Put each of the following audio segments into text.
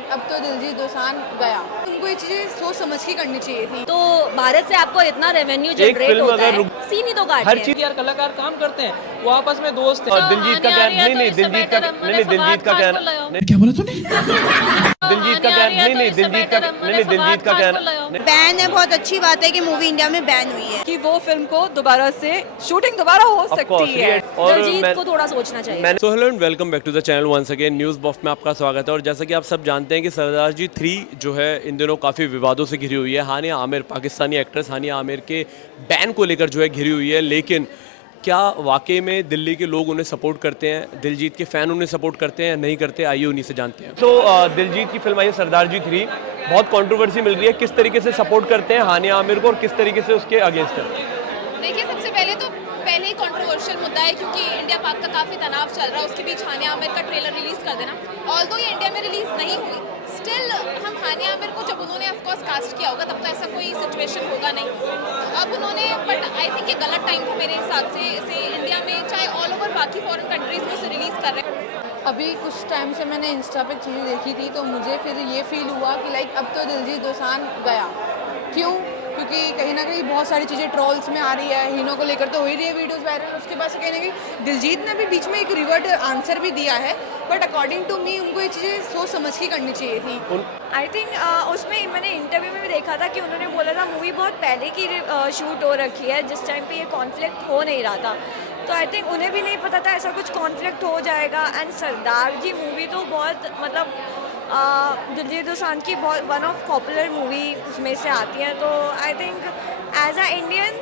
Like अब तो दिलजीत दोसांझ गया, उनको ये चीजें सोच समझ के करनी चाहिए थी। तो भारत से आपको इतना रेवेन्यू जनरेट होता है, सीन ही तो काटते हर हैं। चीज यार कलाकार काम करते हैं, वो आपस में दोस्त हैं। दिलजीत का क्या नहीं नहीं दिलजीत का नहीं नहीं दिलजीत का कहना नहीं क्या बोला तूने दिलजीत का क्या नहीं नहीं दिलजीत का नहीं नहीं दिलजीत का कहना बैन है, बहुत अच्छी बात है कि मूवी इंडिया में बैन हुई है कि वो फिल्म को दोबारा से शूटिंग दोबारा हो सकती है। और दिलजीत को थोड़ा सोचना चाहिए। So hello and welcome back to the channel once again. News buff में आपका स्वागत है। और जैसा कि आप सब जानते हैं कि सरदार जी 3 जो है इन दिनों काफ़ी विवादों से घिरी हुई है। हानिया आमिर, पाकिस्तानी एक्ट्रेस हानिया आमिर के बैन को लेकर जो है घिरी हुई है। लेकिन क्या वाकई में दिल्ली के लोग उन्हें सपोर्ट करते हैं, दिलजीत के फ़ैन उन्हें सपोर्ट करते हैं, नहीं करते? आइए उन्हीं से जानते हैं। तो दिलजीत की फिल्म आई है सरदार जी 3, बहुत कंट्रोवर्सी मिल रही है। किस तरीके से सपोर्ट करते हैं हानिया आमिर को और किस तरीके से उसके अगेंस्ट है? देखिए, सबसे पहले ही कंट्रोवर्शियल मुद्दा है क्योंकि इंडिया पाक का काफ़ी तनाव चल रहा है। उसके बीच हानिया आमिर का ट्रेलर रिलीज़ कर देना, ऑल्दो ये इंडिया में रिलीज़ नहीं हुई, स्टिल हम हानिया आमिर को जब उन्होंने ऑफकोर्स कास्ट किया होगा तब तो ऐसा कोई सिचुएशन होगा नहीं। अब उन्होंने बट आई थिंक ये गलत टाइम था मेरे हिसाब से इसे इंडिया में, चाहे ऑल ओवर बाकी फॉरेन कंट्रीज में उसे रिलीज़ कर रहे हैं। अभी कुछ टाइम से मैंने इंस्टा पे चीज़ें देखी थी तो मुझे फिर ये फील हुआ कि लाइक अब तो दिलजीत दोसांझ गया। क्यों? क्योंकि कहीं ना कहीं बहुत सारी चीज़ें ट्रोल्स में आ रही है, हीनो को लेकर तो हो ही रही है वीडियोस वायरल। उसके बाद से कहीं ना कहीं दिलजीत ने भी बीच में एक रिवर्ट आंसर भी दिया है, बट अकॉर्डिंग टू मी उनको ये चीज़ें सोच समझ के करनी चाहिए थी। आई थिंक उसमें मैंने इंटरव्यू में भी देखा था कि उन्होंने बोला था मूवी बहुत पहले की शूट हो रखी है, जिस टाइम पे ये कॉन्फ्लिक्ट हो नहीं रहा था। तो आई थिंक उन्हें भी नहीं पता था ऐसा कुछ कॉन्फ्लिक्ट हो जाएगा। एंड सरदार जी मूवी तो बहुत मतलब दिलजीत दोसांझ की बहुत वन ऑफ पॉपुलर मूवी उसमें से आती है। तो I think as a Indian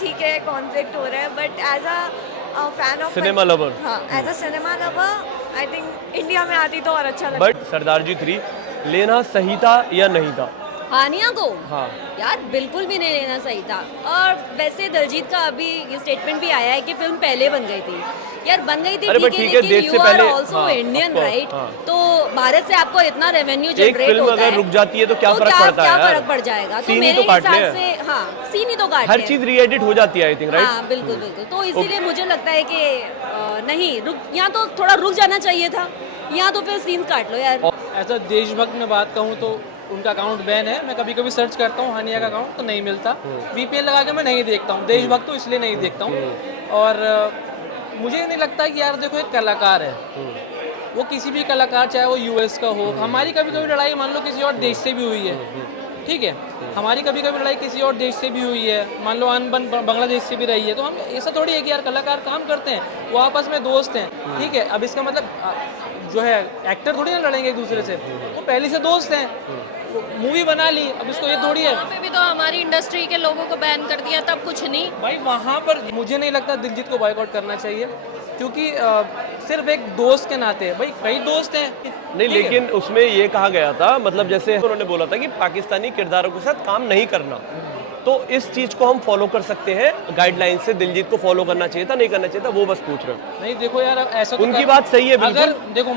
ठीक है कॉन्फ्लिक्ट हो रहा है, but as a fan of cinema lover, हाँ as a cinema lover I think India में आती तो और अच्छा लगता। बट सरदार जी 3 लेना सही था या नहीं था? हानिया को हाँ यार बिल्कुल भी नहीं लेना सही था। और वैसे दिलजीत का अभी ये स्टेटमेंट भी आया है कि फिल्म पहले बन गई थी। यार बन गई थी अरे ठीक ठीक है, है, लेकिन देश से यू आर पहले- ऑल्सो हाँ, इंडियन of course, राइट। हाँ। तो भारत से आपको इतना रेवेन्यू एक जनरेट फिल्म होता अगर है रुक जाती है तो क्या तो फर्क पड़ता है क्या यार? फर्क पड़ जाएगा? तो सीन ही मेरे तो काटने हिसाब हैं। से हाँ सीन ही तो काटने हर हैं। चीज री-एडिट हो जाती है आई थिंक, राइट? हाँ बिल्कुल बिल्कुल। तो इसीलिए मुझे लगता है कि नहीं रुक, यहाँ तो थोड़ा रुक जाना चाहिए था, यहाँ तो फिर सीन्स काट लो यार। ऐसा देशभक्त में बात कहूँ तो उनका अकाउंट बैन है। मैं कभी कभी सर्च करता हूँ हानिया का अकाउंट तो नहीं मिलता, वीपीएन लगा के मैं नहीं देखता हूँ। देशभक्त तो इसलिए नहीं देखता हूँ। और मुझे नहीं लगता कि यार देखो एक कलाकार है, वो किसी भी कलाकार चाहे वो यूएस का हो, हमारी कभी कभी लड़ाई मान लो किसी और देश से भी हुई है, ठीक है, हमारी कभी कभी लड़ाई किसी और देश से भी हुई है, मान लो अनबन बांग्लादेश से भी रही है। तो हम ऐसा थोड़ी है कि यार कलाकार काम करते हैं, वो आपस में दोस्त हैं, ठीक है। अब इसका मतलब जो है एक्टर थोड़ी ना लड़ेंगे एक दूसरे से, वो पहले से दोस्त हैं, मूवी बना ली, अब इसको ये थोड़ी है। वहाँ पे भी तो हमारी इंडस्ट्री के लोगों को बैन कर दिया, तब कुछ नहीं। भाई वहाँ पर मुझे नहीं लगता दिलजीत को बॉयकॉट करना चाहिए, क्योंकि सिर्फ एक दोस्त के नाते, भाई कई दोस्त हैं नहीं, लेकिन उसमें ये कहा गया था, मतलब जैसे उन्होंने बोला था कि पाकिस्तानी किरदारों के साथ काम नहीं करना, तो इस चीज को हम फॉलो कर सकते हैं गाइडलाइन से। दिलजीत को फॉलो करना चाहिए था, नहीं करना चाहिए था, वो बस पूछ रहे हो। नहीं देखो यार ऐसा तो उनकी बात सही है बिल्कुल। अगर देखो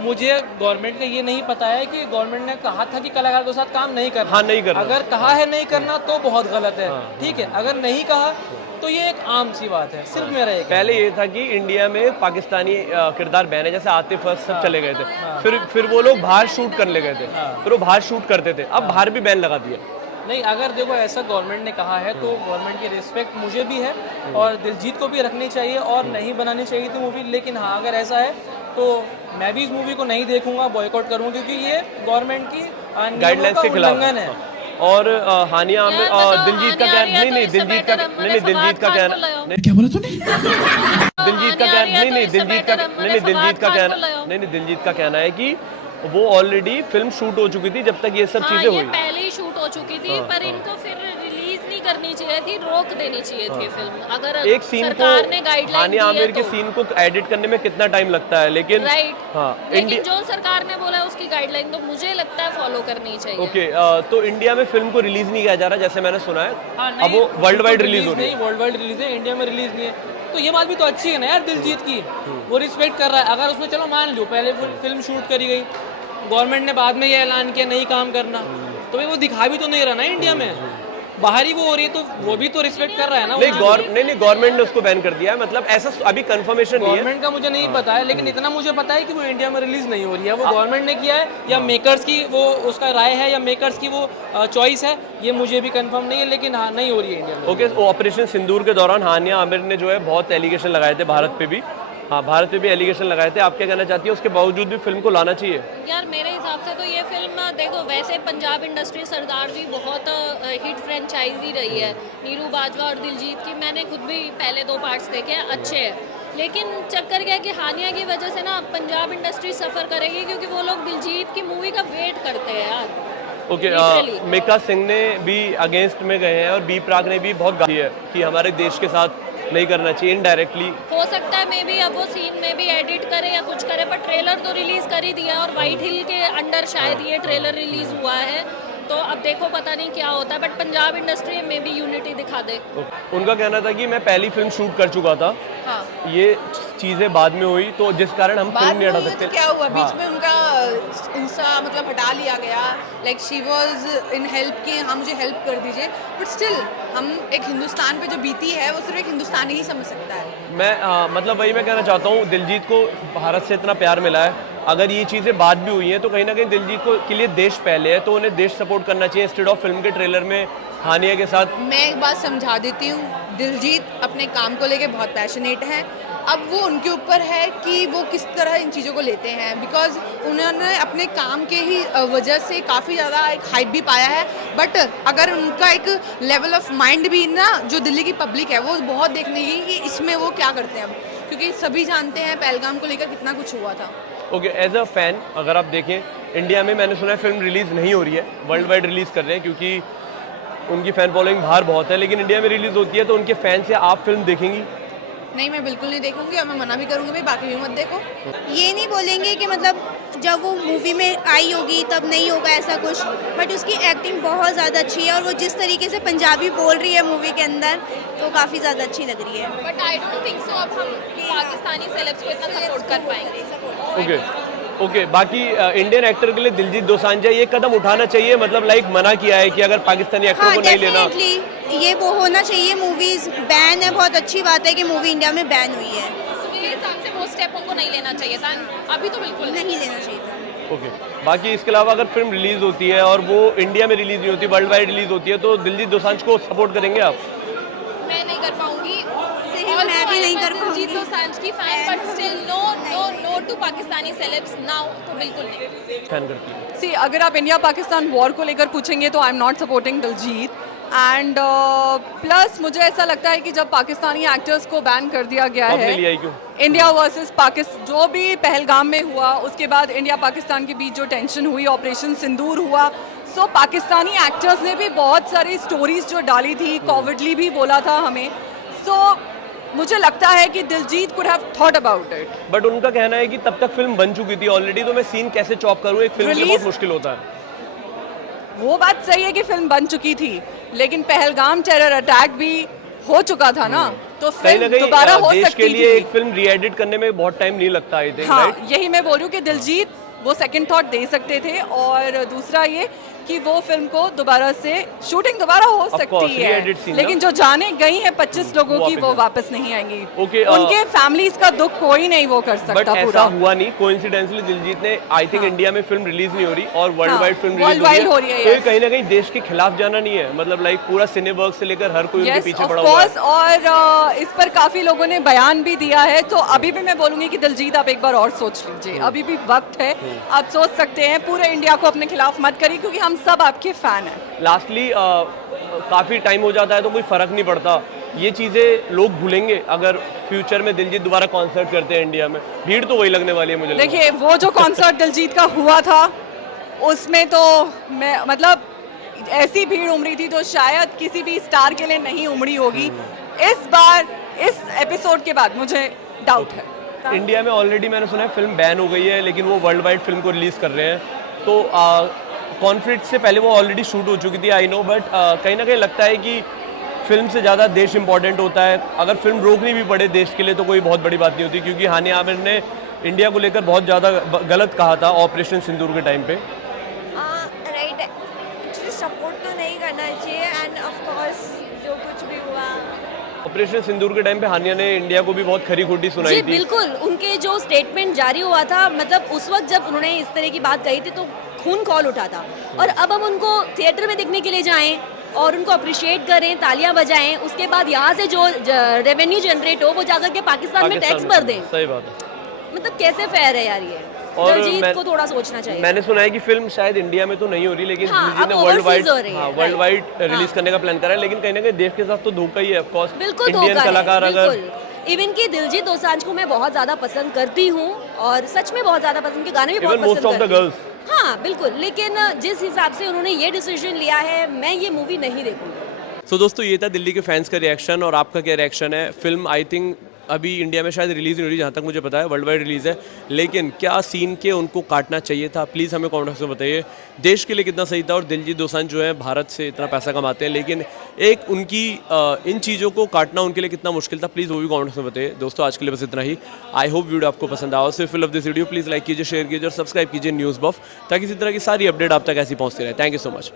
मुझे गवर्नमेंट का ये नहीं पता है कि गवर्नमेंट ने कहा था कि कलाकार के साथ काम नहीं करना। हाँ, नहीं करना। अगर कहा है नहीं करना तो बहुत गलत है, ठीक है। अगर नहीं कहा तो ये एक आम सी बात है, सिर्फ मेरा एक। पहले ये था कि इंडिया में पाकिस्तानी किरदार बैन है, जैसे आतिफ सब चले गए थे, फिर वो लोग बाहर शूट करने गए थे, फिर वो बाहर शूट करते थे, अब बाहर भी बैन लगा दिया। नहीं, अगर देखो ऐसा गवर्नमेंट ने कहा है तो गवर्नमेंट की रिस्पेक्ट मुझे भी है और दिलजीत को भी रखनी चाहिए और नहीं बनानी चाहिए थी मूवी। लेकिन हाँ, अगर ऐसा है तो मैं भी इस मूवी को नहीं देखूंगा, बॉयकॉट करूंगा, क्योंकि ये गवर्नमेंट की गाइडलाइंस के खिलाफ उल्लंघन है। और हानिया आमिर दिलजीत का क्या नहीं नहीं दिलजीत का नहीं नहीं दिलजीत का कहना क्या बोला तूने दिलजीत का क्या नहीं नहीं दिलजीत का नहीं नहीं दिलजीत का कहना नहीं नहीं दिलजीत का कहना है कि वो ऑलरेडी फिल्म शूट हो चुकी थी जब तक ये सब चीजें हुई। पहले ही शूट हो चुकी थी, पर इनको फिर रिलीज नहीं करनी चाहिए थी, रोक देनी चाहिए थी फिल्म। अगर एक सीन को सरकार ने गाइडलाइन हानिया दी है आमिर के सीन को एडिट करने में कितना टाइम लगता है, लेकिन राइट, हाँ लेकिन जो सरकार ने बोला उसकी गाइडलाइन तो मुझे लगता है फॉलो करनी चाहिए। ओके, तो इंडिया में फिल्म को रिलीज नहीं किया जा रहा जैसे मैंने सुना है। हाँ, अब वो वर्ल्ड वाइड रिलीज हो रही नहीं, वर्ल्ड वाइड रिलीज है, इंडिया में रिलीज नहीं है। तो ये बात भी तो अच्छी है ना यार दिलजीत की, वो रिस्पेक्ट कर रहा है। अगर उसमें चलो मान लो पहले फिल्म शूट करी गई, गवर्नमेंट ने बाद में ये ऐलान किया नहीं काम करना, तो भाई वो दिखा भी तो नहीं रहा ना इंडिया में। बाहर ही वो हो रही है तो वो भी तो रिस्पेक्ट कर रहा है ना। नहीं गवर्नमेंट ने उसको बैन कर दिया है, मतलब ऐसा अभी कंफर्मेशन नहीं है। गवर्नमेंट का मुझे नहीं पता है, लेकिन इतना मुझे पता है कि वो इंडिया में रिलीज नहीं हो रही है। वो गवर्नमेंट ने किया है या मेकर्स की वो उसका राय है या मेकर्स की वो चॉइस है, ये मुझे भी कंफर्म नहीं है, लेकिन हाँ नहीं हो रही है इंडिया में। ओके, ऑपरेशन सिंदूर के दौरान हानिया आमिर ने जो है बहुत एलिगेशन लगाए थे भारत पे भी। हाँ, भारत पे भी एलिगेशन लगाए थे। आप क्या कहना चाहती है, उसके बावजूद भी फिल्म को लाना चाहिए? यार मेरे हिसाब से तो ये फिल्म देखो, वैसे पंजाब इंडस्ट्री सरदार जी बहुत हिट फ्रेंचाइजी रही है, नीरू बाजवा और दिलजीत की। मैंने खुद भी पहले 2 पार्ट्स देखे हैं, अच्छे हैं। लेकिन चक्कर क्या है कि हानिया की वजह से ना पंजाब इंडस्ट्री सफ़र करेगी, क्योंकि वो लोग दिलजीत की मूवी का वेट करते हैं यार। ओके, मिका सिंह ने भी अगेंस्ट में गए हैं और बी प्राक ने भी बहुत गाली है कि हमारे देश के साथ नहीं करना चाहिए इनडायरेक्टली। हो सकता है मे बी अब वो सीन में भी एडिट करे या कुछ करे, पर ट्रेलर तो रिलीज कर ही दिया, और वाइट हिल के अंडर शायद ये ट्रेलर रिलीज हुआ है, तो अब देखो पता नहीं क्या होता है, बट पंजाब इंडस्ट्री में भी यूनिटी दिखा दे। उनका कहना था कि मैं पहली फिल्म शूट कर चुका था, हाँ। ये चीज़ें बाद में हुई तो जिस कारण हम फिल्म बाद नहीं में हटा हुई सकते। तो क्या हुआ, हाँ। बीच में उनका इंस्टा मतलब हटा लिया गया, like she was in help कि हाँ मुझे हेल्प कर दीजिए, बट स्टिल हम एक हिंदुस्तान पे जो बीती है वो सिर्फ एक हिंदुस्तानी ही समझ सकता है। मैं मतलब वही मैं कहना चाहता हूँ, दिलजीत को भारत से इतना प्यार मिला है, अगर ये चीज़ें बाद भी हुई हैं तो कहीं ना कहीं दिलजीत को के लिए देश पहले है, तो उन्हें देश सपोर्ट करना चाहिए इंस्टेड ऑफ फिल्म के ट्रेलर में हानिया के साथ। मैं एक बात समझा देती हूँ, दिलजीत अपने काम को लेके बहुत पैशनेट हैं। अब वो उनके ऊपर है कि वो किस तरह इन चीज़ों को लेते हैं, बिकॉज उन्होंने अपने काम के ही वजह से काफ़ी ज़्यादा एक हाइप भी पाया है, बट अगर उनका एक लेवल ऑफ माइंड भी ना, जो दिल्ली की पब्लिक है वो बहुत देखने की कि इसमें वो क्या करते हैं अब, क्योंकि सभी जानते हैं पहलगाम को लेकर कितना कुछ हुआ था। ओके, एज अ फैन अगर आप देखें, इंडिया में मैंने सुना है फिल्म रिलीज़ नहीं हो रही है, वर्ल्ड वाइड रिलीज़ कर रहे हैं क्योंकि उनकी फ़ैन फॉलोइंग बाहर बहुत है, लेकिन इंडिया में रिलीज़ होती है तो उनके फ़ैन से आप फिल्म देखेंगी? नहीं, मैं बिल्कुल नहीं देखूंगी, और मैं मना भी करूंगी भाई बाकी भी मत देखो। ये नहीं बोलेंगे कि मतलब जब वो मूवी में आई होगी तब नहीं होगा ऐसा कुछ, बट उसकी एक्टिंग बहुत ज़्यादा अच्छी है, और वो जिस तरीके से पंजाबी बोल रही है मूवी के अंदर तो काफ़ी ज़्यादा अच्छी लग रही है। But I don't think so अब हम पाकिस्तानी सेलेब्स को इतना सपोर्ट कर पाएंगे। ओके, बाकी इंडियन एक्टर के लिए दिलजीत दोसांझ ये कदम उठाना चाहिए, मतलब लाइक मना किया है कि अगर पाकिस्तानी एक्टर हाँ, को नहीं लेना। डेफिनेटली ये वो होना चाहिए, मूवीज बैन है, बहुत अच्छी बात है कि मूवी इंडिया में बैन हुई है। तो मेरे हिसाब से वो स्टेप उनको नहीं लेना चाहिए था, अभी तो बिल्कुल नहीं लेना चाहिए था। ओके, बाकी इसके अलावा अगर फिल्म रिलीज होती है और वो इंडिया में रिलीज नहीं होती, वर्ल्ड वाइड रिलीज होती है, तो दिलजीत दोसांझ को सपोर्ट करेंगे आप? मैं नहीं कर पाऊंगी, मैं भी नहीं कर पाऊंगी। दिलजीत दोसांझ की fan, but still no to Pakistani celebs now, तो बिल्कुल नहीं फैन करती है। सी, अगर आप इंडिया पाकिस्तान वॉर को लेकर पूछेंगे तो I am not supporting Diljit, and plus मुझे ऐसा लगता है कि जब पाकिस्तानी एक्टर्स को बैन कर दिया गया आपने है, लिया ही क्यों? इंडिया वर्सेस पाकिस्तान, जो भी पहलगाम में हुआ, उसके बाद इंडिया पाकिस्तान के बीच जो टेंशन हुई, ऑपरेशन सिंदूर हुआ, सो पाकिस्तानी एक्टर्स ने भी बहुत सारी स्टोरीज जो डाली थी, कॉवर्डली भी बोला था हमें, सो मुझे लगता है कि Diljit could have thought about it. But उनका कहना है कि तब तक फिल्म बन चुकी थी ऑलरेडी, तो मैं सीन कैसे चॉप करूँ, एक फिल्म के लिए बहुत मुश्किल होता है। वो बात सही है कि फिल्म बन चुकी थी, लेकिन पहलगाम टेरर अटैक भी हो चुका था ना, तो कहीं ना फिल्म दोबारा कहीं हो देश सकती के लिए थी। एक फिल्म री-एडिट करने में बहुत टाइम नहीं लगता, आई थिंक, हाँ, राइट? यही मैं बोल रही हूँ कि दिलजीत वो सेकंड थॉट दे सकते थे, और दूसरा ये कि वो फिल्म को दोबारा से शूटिंग दोबारा हो सकती course, है, re-edit scene लेकिन जो जाने गई हैं 25 लोगों की, वापस वो है। वापस नहीं आएंगी। Okay, उनके फैमिलीज का दुख कोई नहीं वो कर बट सकता ऐसा पूरा। हुआ नहीं, कोइंसिडेंटली दिलजीत ने आई थिंक इंडिया में फिल्म रिलीज नहीं हो रही और वर्ल्ड हाँ, वाइड फिल्म world wide हो रही है, तो ये yes। कहीं ना कहीं देश के खिलाफ जाना नहीं है, मतलब लाइक पूरा सिनेवर्ग से लेकर हर कोई उनके यस, पीछे ऑफ पड़ा हुआ है। कोर्स, और इस पर काफी लोगों ने बयान भी दिया है, तो अभी भी मैं बोलूंगी कि दिलजीत आप एक बार और सोच लीजिए, अभी भी वक्त है, आप सोच सकते हैं, पूरे इंडिया को अपने खिलाफ मत करिए, क्योंकि हम सब आपके फैन हैं। लास्टली काफ़ी टाइम हो जाता है तो कोई फ़र्क नहीं पड़ता, ये चीज़ें लोग भूलेंगे अगर फ्यूचर में दिलजीत दोबारा कॉन्सर्ट करते हैं इंडिया में, भीड़ तो वही लगने वाली है मुझे लगता है। देखिए, वो जो कॉन्सर्ट दिलजीत का हुआ था, उसमें तो मैं मतलब ऐसी भीड़ उमड़ी थी जो शायद किसी भी स्टार के लिए नहीं उमड़ी होगी। इस बार इस एपिसोड के बाद मुझे डाउट है। इंडिया में ऑलरेडी मैंने सुना है फिल्म बैन हो गई है, लेकिन वो वर्ल्ड वाइड फिल्म को रिलीज़ कर रहे हैं, तो कॉन्फ्लिक्ट से पहले वो ऑलरेडी शूट हो चुकी थी, आई नो, बट कहीं ना कहीं लगता है कि फिल्म से ज़्यादा देश इंपॉर्टेंट होता है। अगर फिल्म रोकनी भी पड़े देश के लिए तो कोई बहुत बड़ी बात नहीं होती, क्योंकि हानिया आमिर ने इंडिया को लेकर बहुत ज़्यादा गलत कहा था ऑपरेशन सिंदूर के टाइम पे। राइट, एक्चुअली सपोर्ट तो नहीं करना चाहिए, एंड ऑफ ऑपरेशन सिंदूर के टाइम पे हानिया ने इंडिया को भी बहुत खरी खोटी सुनाई जी थी। बिल्कुल, उनके जो स्टेटमेंट जारी हुआ था, मतलब उस वक्त जब उन्होंने इस तरह की बात कही थी तो खून खौल उठा था। और अब हम उनको थिएटर में देखने के लिए जाएं और उनको अप्रिशिएट करें, तालियां बजाएं, उसके बाद यहाँ से जो रेवेन्यू जनरेट हो वो जाकर के पाकिस्तान में टैक्स भर दें, सही बात है। मतलब कैसे फेयर है यार ये। और दिलजीत को थोड़ा सोचना चाहिए। मैंने सुना है कि फिल्म शायद इंडिया में तो नहीं हो रही, लेकिन हाँ, दिलजीत ने अब overseas हो रही है, वर्ल्ड वाइड right। रिलीज हाँ। करने का प्लान करा है, लेकिन कहीं ना कहीं देश के साथ तो धोखा ही है ऑफ कोर्स। बिल्कुल इंडियन धोखा है, कलाकार अगर बिल्कुल। इवन कि दिलजीत दोसांझ को मैं बहुत ज़्यादा पसंद करती हूँ और सच में बहुत ज़्यादा पसंद, के गाने भी बहुत Even most पसंद of the करती हूँ। girls। हाँ बिल्कुल, लेकिन जिस हिसाब से उन्होंने ये डिसीजन लिया है, मैं ये मूवी नहीं देखूंगी। सो दोस्तों, ये था दिल्ली के फैंस का रिएक्शन, और आपका क्या रिएक्शन है? फिल्म आई थिंक अभी इंडिया में शायद रिलीज़ नहीं हो रही, जहाँ तक मुझे पता है वर्ल्ड वाइड रिलीज़ है, लेकिन क्या सीन के उनको काटना चाहिए था? प्लीज़ हमें कमेंट बॉक्स में बताइए। देश के लिए कितना सही था? और दिलजीत दोसांझ जो है भारत से इतना पैसा कमाते हैं, लेकिन एक उनकी इन चीज़ों को काटना उनके लिए कितना मुश्किल था? प्लीज़ वो भी कमेंट बॉक्स में बताइए। दोस्तों आज के लिए बस इतना ही। आई होप वीडियो आपको पसंद आया। So fill of this video please like कीजिए, शेयर कीजिए और सब्सक्राइब कीजिए न्यूज़ बफ, ताकि इसी तरह की सारी अपडेट आप तक ऐसी पहुँचती रहे। Thank you so much.